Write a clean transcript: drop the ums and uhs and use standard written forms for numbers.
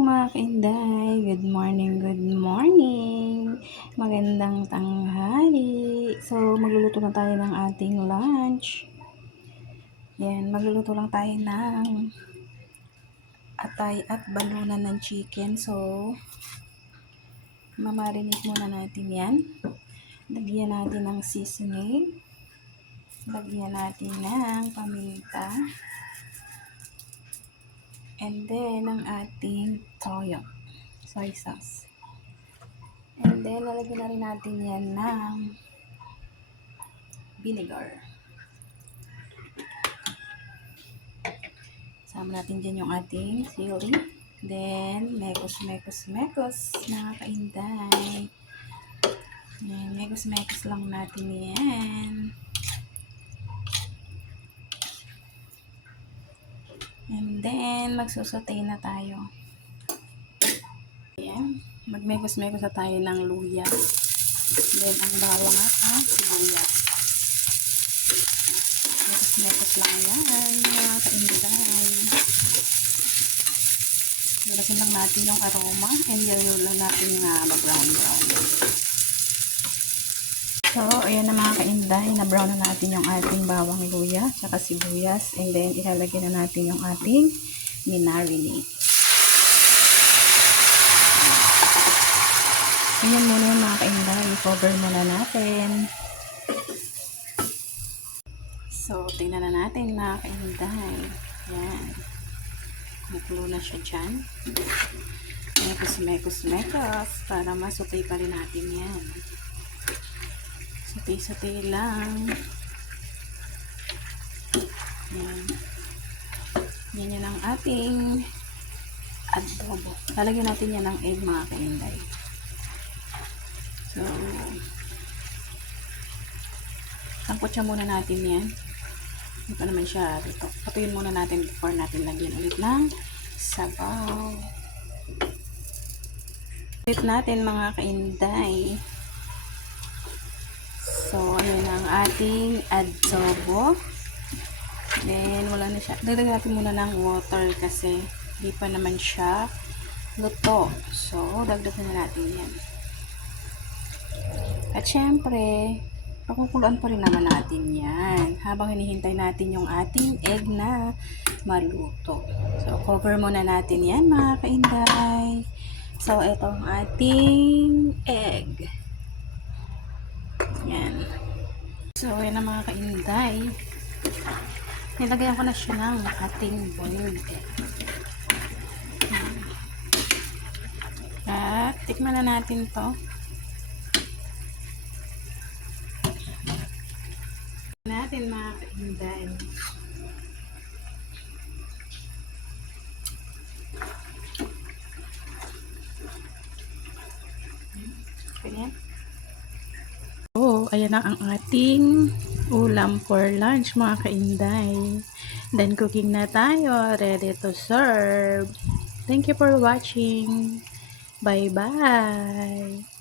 mga kainday, good morning, good morning. Magandang tanghali. So, magluluto na tayo ng ating lunch. Yan, magluluto lang tayo ng atay at balunan ng chicken. So, mamarinate muna natin yan. Lagyan natin ng seasoning. Lagyan natin ng paminta. And then, ang ating toyo, soy sauce. And then, lalagyan na rin natin yan ng vinegar. Sama natin dyan yung ating sili. Then, mekos, mga kainday. Yan, mekos lang natin yan. And then, magsusutay na tayo. Yan, magmekos na tayo ng luya. Then, ang bawang at sibuyas. Mekos lang yan, mga kainday. Lalasin lang natin yung aroma and yun lang natin nga mag-brown. So, ayan na mga kainday, na-brown na natin yung ating bawang luya, saka sibuyas, and then ilalagay na natin yung ating minarinate. Ganyan muna yung mga kainday, i-cover muna natin. So, tingnan na natin mga kainday. Yan. Nakulo na siya dyan. Mekos para masutay pa rin natin yan. Sutay lang. Yan. Yan ang ating adobo. Lalagyan natin yan ng egg mga kainday. So, sangkotsa muna natin yan. Hindi pa naman siya ito. Patuyin muna natin before natin lagyan ulit ng sabaw. Ulit natin mga kainday. So, ayan ang ating adobo. Then, wala na siya. Dagdagan natin muna ng water kasi hindi pa naman siya luto. So, dagdagan na natin yan. At syempre, pakukuluan pa rin naman natin yan habang hinihintay natin yung ating egg na maluto. So, cover muna natin yan mga kainday. So, ito ang ating egg. Yan. So, yan ang mga kainday. Nilagyan ko na siya ng ating boiled egg. At, tikman na natin to. Natin mga kainday. Ganyan. Ayan na ang ating ulam for lunch mga kainday. Then cooking na tayo. Ready to serve. Thank you for watching. Bye-bye.